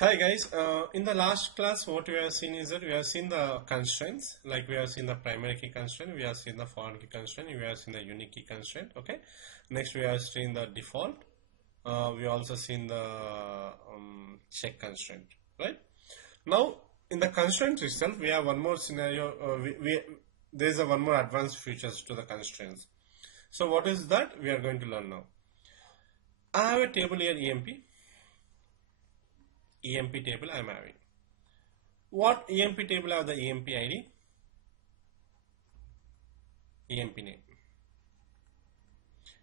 Hi guys, in the last class what we have seen is that we have seen the constraints, like we have seen the primary key constraint, we have seen the foreign key constraint, we have seen the unique key constraint. Okay, next we have seen the default, we also seen the check constraint, right? Now in the constraint itself we have one more scenario, there is a one more advanced features to the constraints. So what is that we are going to learn now? I have a table here, EMP table I am having. What EMP table have the EMP ID? EMP name.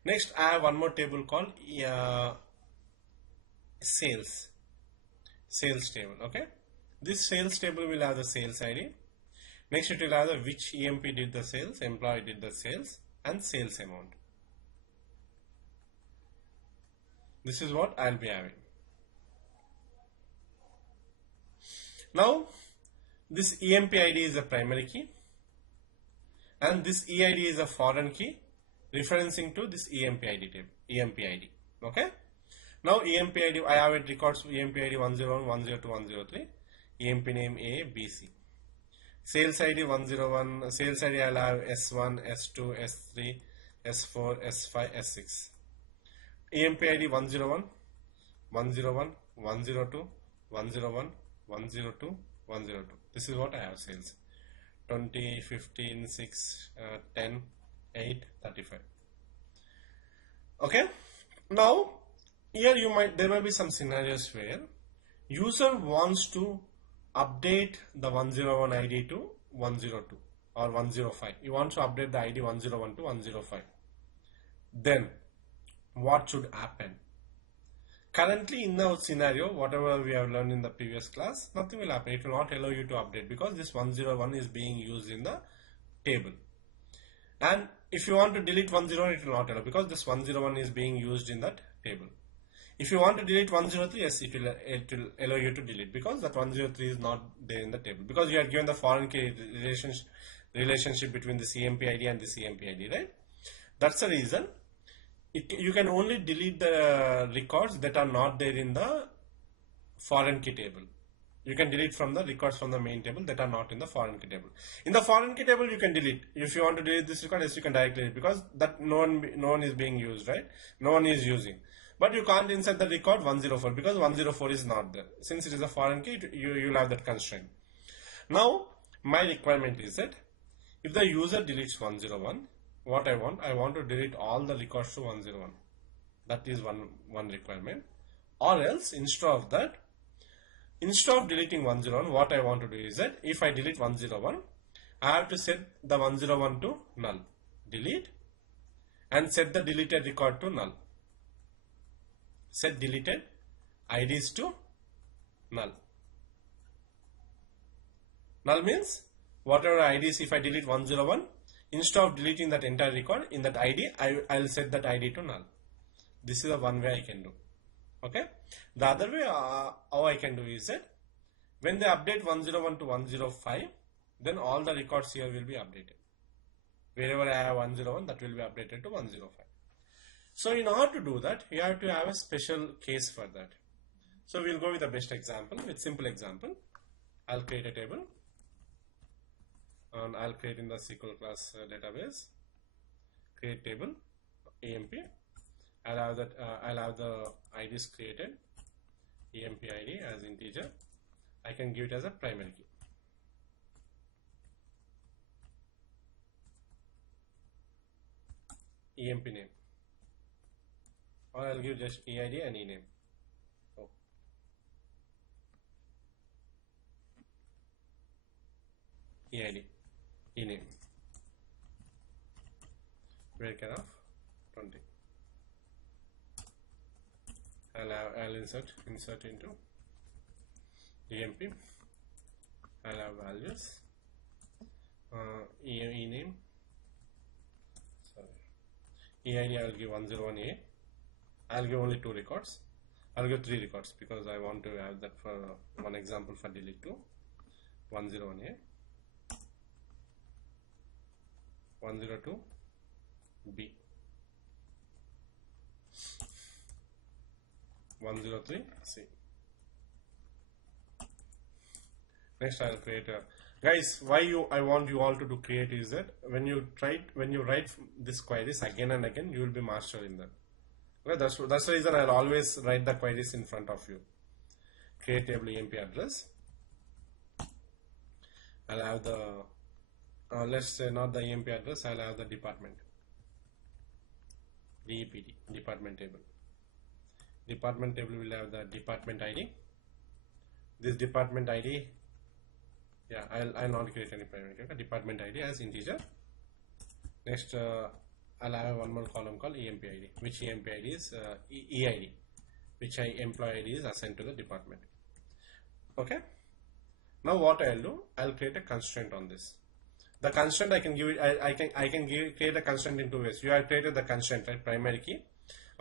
Next, I have one more table called sales. Sales table. Okay. This sales table will have the sales ID. Next, it will have the which EMP did the sales, employee did the sales, and sales amount. This is what I'll be having. Now, this EMP ID is a primary key, and this EID is a foreign key referencing to this EMP ID table, EMP ID. Okay. Now EMP ID, I have it records EMP ID 101, 102, 103, EMP name A, B, C. Sales ID 101, sales ID I'll have S1, S2, S3, S4, S5, S6. EMP ID 101, 101, 102, 101, 102, 102. This is what I have sales. 20, 15, 6, 10, 8, 35. Okay. Now, here there may be some scenarios where user wants to update the 101 ID to 102 or 105. You want to update the ID 101 to 105. Then, what should happen? Currently in the scenario, whatever we have learned in the previous class, nothing will happen. It will not allow you to update because this 101 is being used in the table. And if you want to delete 101, it will not allow because this 101 is being used in that table. If you want to delete 103, yes, it will allow you to delete because that 103 is not there in the table because you are given the foreign key relationship between the EMP ID and the EMP ID, right? That's the reason. You can only delete the records that are not there in the foreign key table. You can delete from the records from the main table that are not in the foreign key table. In the foreign key table, you can delete. If you want to delete this record, yes, you can directly delete because that no one is being used, right? No one is using. But you can't insert the record 104 because 104 is not there. Since it is a foreign key, you'll have that constraint. Now, my requirement is that if the user deletes 101, what I want to delete all the records to 101. That is one requirement. Or else, instead of deleting 101, what I want to do is that if I delete 101, I have to set the 101 to null. Delete and set the deleted record to null. Set deleted IDs to null. Null means whatever IDs, if I delete 101, instead of deleting that entire record in that ID, I'll set that ID to null. This is the one way I can do. Okay. The other way how I can do is that when they update 101 to 105, then all the records here will be updated. Wherever I have 101, that will be updated to 105. So in order to do that, you have to have a special case for that. So we'll go with the best example, with simple example. I'll create a table. And I'll create in the SQL class database. Create table, EMP. I'll have the IDs created, EMP ID as integer. I can give it as a primary key. EMP name. Or I'll give just EID and ename. Oh. EID, ename. Breaker of 20. I'll insert into EMP. I'll have values. Ename. Sorry. EID I'll give 101A. I'll give only 2 records. I'll give 3 records because I want to have that for one example for delete to 101A, 102B, 103C. Next, I'll create a guys. I want you all to do create is that when you write this queries again and again, you will be master in that. Okay, that's the reason I'll always write the queries in front of you. Create table EMP address. I'll have the let's say not the EMP address. I'll have the department. DEPT department table. Department table will have the department ID. This department ID. Yeah, I'll not create any primary. Okay? Department ID as integer. Next, I'll have one more column called EMP ID, which EMP ID is EID, which employee ID is assigned to the department. Okay. Now what I'll do, I'll create a constraint on this. The constraint I can give it. I can create a constraint in two ways. You have created the constraint, right? Primary key.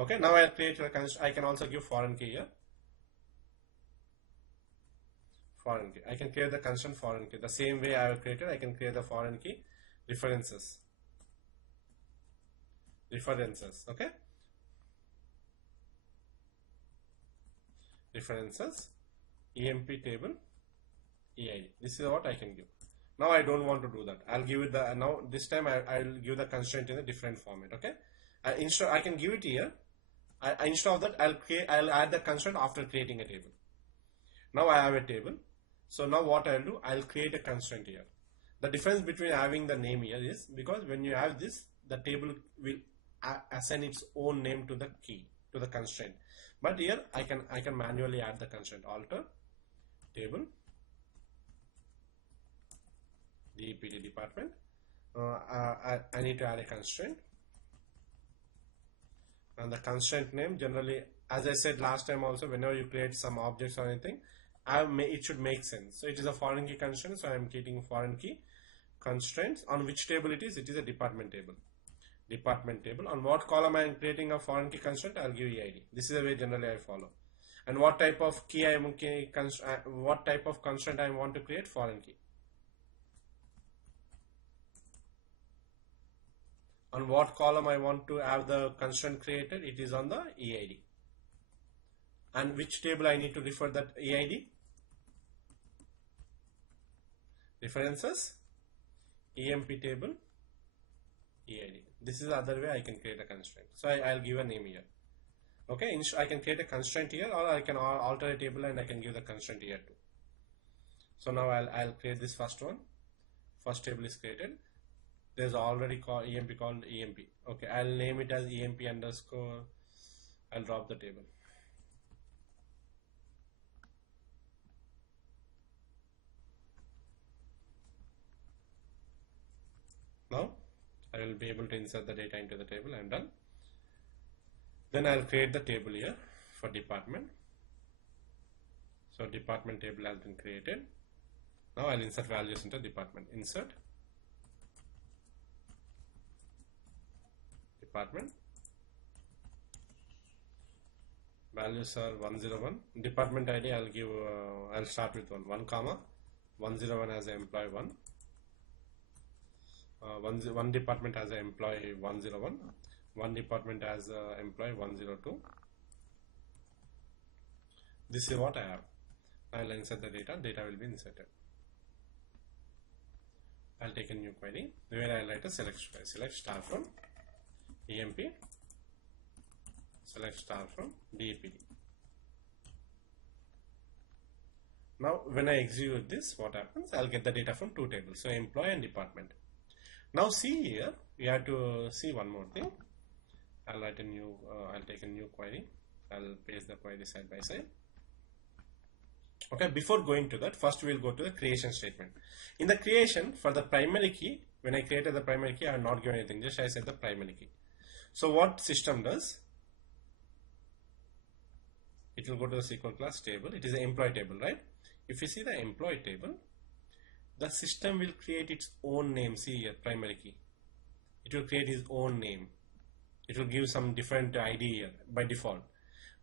Okay. Now I'll create a constraint. I can also give foreign key here. Foreign key. I can create the constraint foreign key. The same way I have created, I can create the foreign key references. References. Okay. References. EMP table. EID. This is what I can give. Now I don't want to do that. I'll give it the now this time I'll give the constraint in a different format. Okay. Instead I can give it here. Instead of that I'll add the constraint after creating a table. Now I have a table. So now what I'll do, I'll create a constraint here. The difference between having the name here is because when you have this, the table will assign its own name to the key, to the constraint. But here I can manually add the constraint. Alter table DEPT department. I need to add a constraint, and the constraint name generally, as I said last time also, whenever you create some objects or anything, it should make sense. So it is a foreign key constraint, so I am creating foreign key constraints. On which table it is? It is a department table. Department table. On what column I am creating a foreign key constraint? I'll give EID. This is the way generally I follow. And what type of key what type of constraint I want to create? Foreign key. On what column I want to have the constraint created? It is on the EID. And which table I need to refer that EID? References, EMP table, EID. This is the other way I can create a constraint. So I'll give a name here. Okay, I can create a constraint here, or I can alter a table and I can give the constraint here too. So now I'll create this first one. First table is created. There's already EMP called EMP. Okay, I'll name it as EMP underscore. I'll drop the table. Now I will be able to insert the data into the table. I'm done. Then I'll create the table here for department. So department table has been created. Now I'll insert values into department. Insert department. Values are 101. Department ID I'll give. I'll start with 1 comma 101 as an employee 1. One department as an employee 101. One department as an employee 102. This is what I have. I'll insert the data. Data will be inserted. I'll take a new query where I'll write a select star from EMP, select star from DEPT. Now when I execute this, what happens? I'll get the data from two tables. So employee and department. Now see here, we have to see one more thing. I'll write a new, I'll take a new query. I'll paste the query side by side. Okay, before going to that, first we'll go to the creation statement. In the creation, for the primary key, when I created the primary key, I have not given anything, just I said the primary key. So what system does? It will go to the SQL class table. It is an employee table, right? If you see the employee table, the system will create its own name. See here, primary key. It will create its own name. It will give some different ID here by default.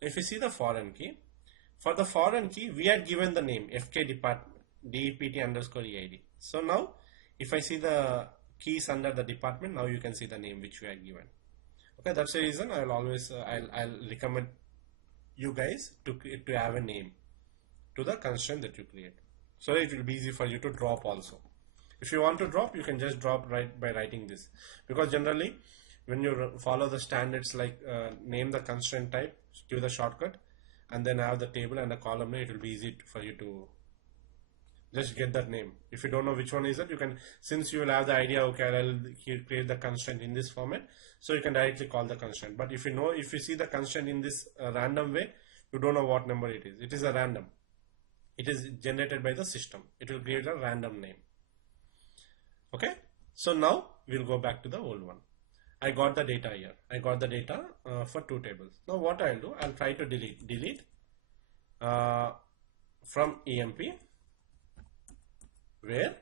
If you see the foreign key, for the foreign key, we had given the name FK department DEPT underscore EID. So now, if I see the keys under the department, now you can see the name which we had given. Okay, that's the reason I will always I'll recommend you guys to have a name to the constraint that you create. so it will be easy for you to drop also. If you want to drop, you can just drop right by writing this, because generally when you follow the standards like name the constraint type, give the shortcut, and then have the table and the column name, it will be easy for you to just get that name. If you don't know which one is it, you can, since you will have the idea, okay, I'll create the constraint in this format, so you can directly call the constraint. But if you know, if you see the constraint in this random way, you don't know what number it is. It is a random. It is generated by the system. It will create a random name. Okay. So now we'll go back to the old one. I got the data here. I got the data for two tables. Now what I'll do, I'll try to delete from EMP, where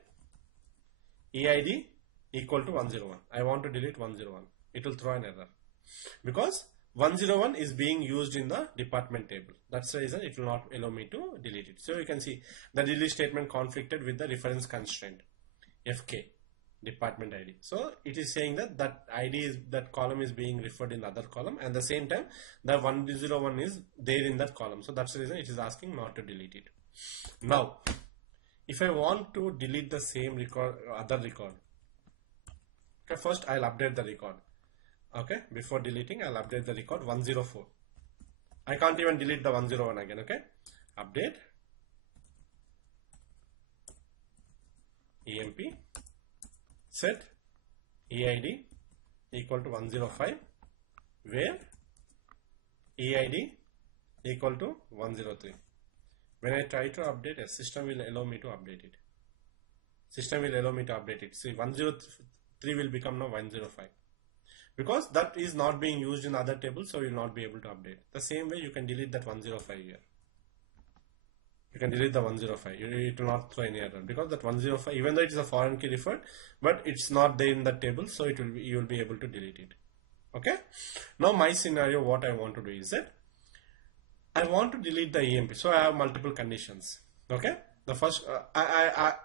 EID equal to 101. I want to delete 101. It will throw an error because 101 is being used in the department table. That's the reason it will not allow me to delete it. So you can see the delete statement conflicted with the reference constraint FK department ID. So it is saying that that ID is, that column is being referred in the other column, and at the same time the 101 is there in that column. So that's the reason it is asking not to delete it. Now if I want to delete the same record, other record, okay, first I'll update the record. Okay, before deleting, I'll update the record 104. I can't even delete the 101 again. Okay, update EMP set EID equal to 105, where EID equal to 103. When I try to update it, system will allow me to update it. System will allow me to update it. See, 103 will become now 105. Because that is not being used in other tables, so you will not be able to update. The same way you can delete that 105 here. You can delete the 105. It will not throw any error because that 105, even though it is a foreign key referred, but it's not there in the table, so it will be, you will be able to delete it. Okay. Now my scenario, what I want to do is that I want to delete the EMP. So I have multiple conditions. Okay. The first,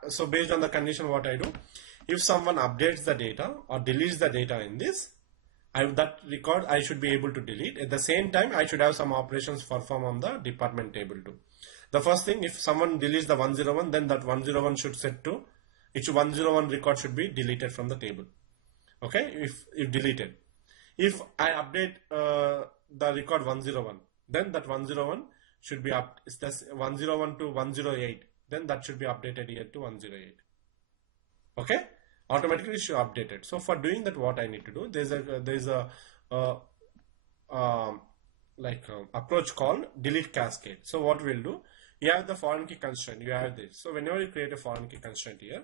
so based on the condition, what I do, if someone updates the data or deletes the data in this, that record I should be able to delete. At the same time, I should have some operations perform on the department table too. The first thing, if someone deletes the 101, then that 101 should set to, each 101 record should be deleted from the table. Okay, if deleted. If I update the record 101, then that 101 should be up. It's this 101 to 108. Then that should be updated here to 108. Okay, automatically should update it. So for doing that, what I need to do, there's a approach called delete cascade. So what we'll do, you have the foreign key constraint, you have this. So whenever you create a foreign key constraint here,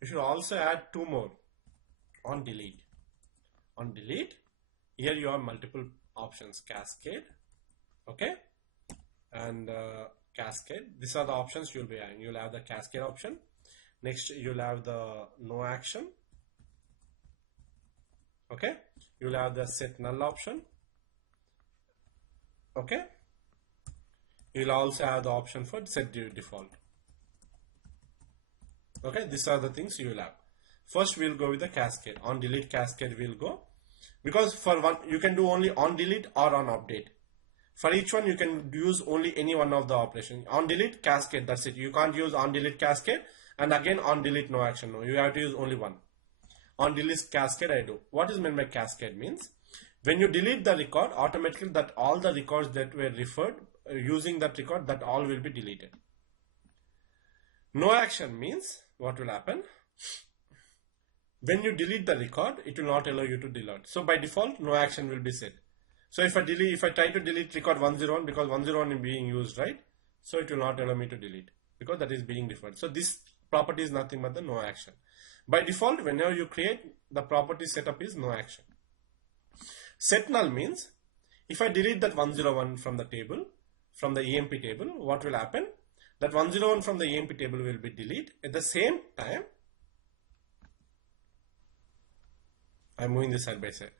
you should also add two more on delete. On delete, here you have multiple options, cascade, okay, and cascade. These are the options you'll be having. You'll have the cascade option. Next, you'll have the no action. Okay, you'll have the set null option. Okay, you'll also have the option for set default. Okay, these are the things you will have. First, we'll go with the cascade. On delete cascade, we'll go, because for one you can do only on delete or on update. For each one, you can use only any one of the operations. On delete cascade, that's it. You can't use on delete cascade and again on delete no action. No, you have to use only one. On delete cascade, I do. What is meant by cascade means, when you delete the record, automatically that all the records that were referred using that record, that all will be deleted. No action means what will happen? When you delete the record, it will not allow you to delete. So by default, no action will be set. So if I try to delete record 101, because 101 is being used, right? So it will not allow me to delete because that is being deferred. So this property is nothing but the no action. By default, whenever you create, the property setup is no action. Set null means if I delete that 101 from the table, from the EMP table, what will happen? That 101 from the EMP table will be deleted. At the same time, I'm moving this side by side.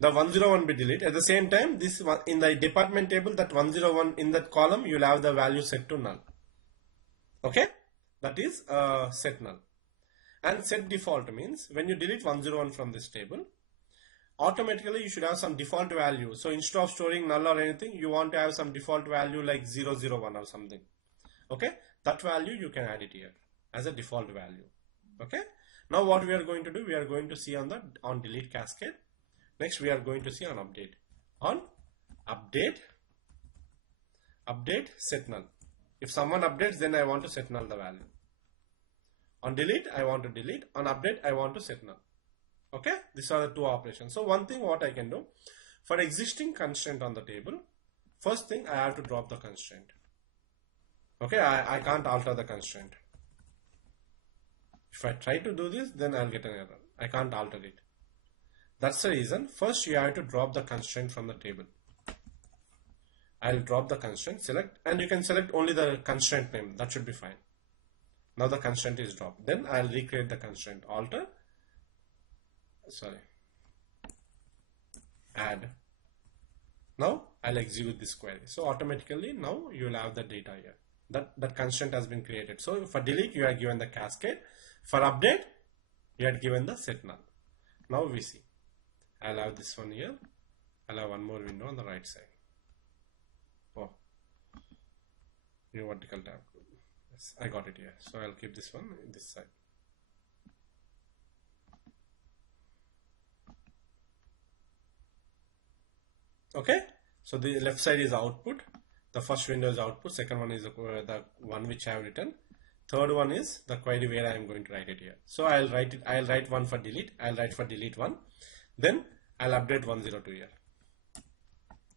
The 101 will be deleted. At the same time, this one in the department table, that 101 in that column, you will have the value set to null. Okay, that is set null. And set default means when you delete 101 from this table, automatically you should have some default value. So instead of storing null or anything, you want to have some default value like 001 or something. Okay, that value you can add it here. as a default value. Okay. Now what we are going to do, we are going to see on the delete cascade. Next we are going to see on update. On update set null. If someone updates, then I want to set null the value. On delete I want to delete. On update I want to set null. Okay, these are the two operations. So one thing what I can do, for existing constraint on the table, first thing I have to drop the constraint. Okay, I can't alter the constraint. If I try to do this, then I'll get an error. I can't alter it. That's the reason. First you have to drop the constraint from the table. I'll drop the constraint, select, and you can select only the constraint name. That should be fine. Now the constraint is dropped. Then I'll recreate the constraint. Alter. Sorry. Add. Now I'll execute this query. So automatically now you will have the data here. That constraint has been created. So for delete you are given the cascade. For update you had given the set null. Now we see. I'll have this one here. I'll have one more window on the right side. Oh, new vertical tab. Yes, I got it here. So I'll keep this one in this side. Okay, so the left side is output. The first window is output. Second one is the one which I have written. Third one is the query where I am going to write it here. So I'll write it. I'll write one for delete. I'll write for delete one. Then I'll update 102 here.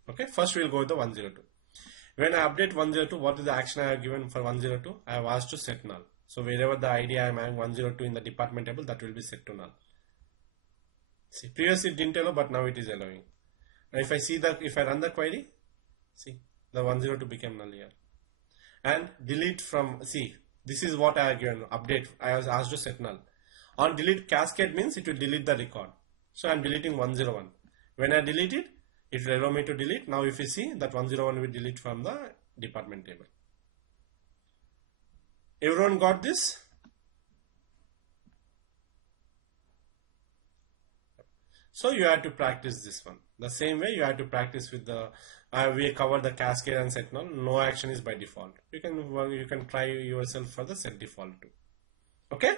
Okay, first we'll go with the 102. When I update 102, what is the action I have given for 102? I have asked to set null. So wherever the ID I am having 102 in the department table, that will be set to null. See, previously it didn't allow, but now it is allowing. Now if I see that, if I run the query, see, the 102 became null here. And delete from, see, this is what I have given, update, I was asked to set null. On delete cascade means it will delete the record. So I am deleting 101. When I delete it, it will allow me to delete. Now if you see that 101 will delete from the department table. Everyone got this? So you have to practice this one. The same way you have to practice with the, we cover the cascade and set null. No action is by default. You can try yourself for the set default too. Okay.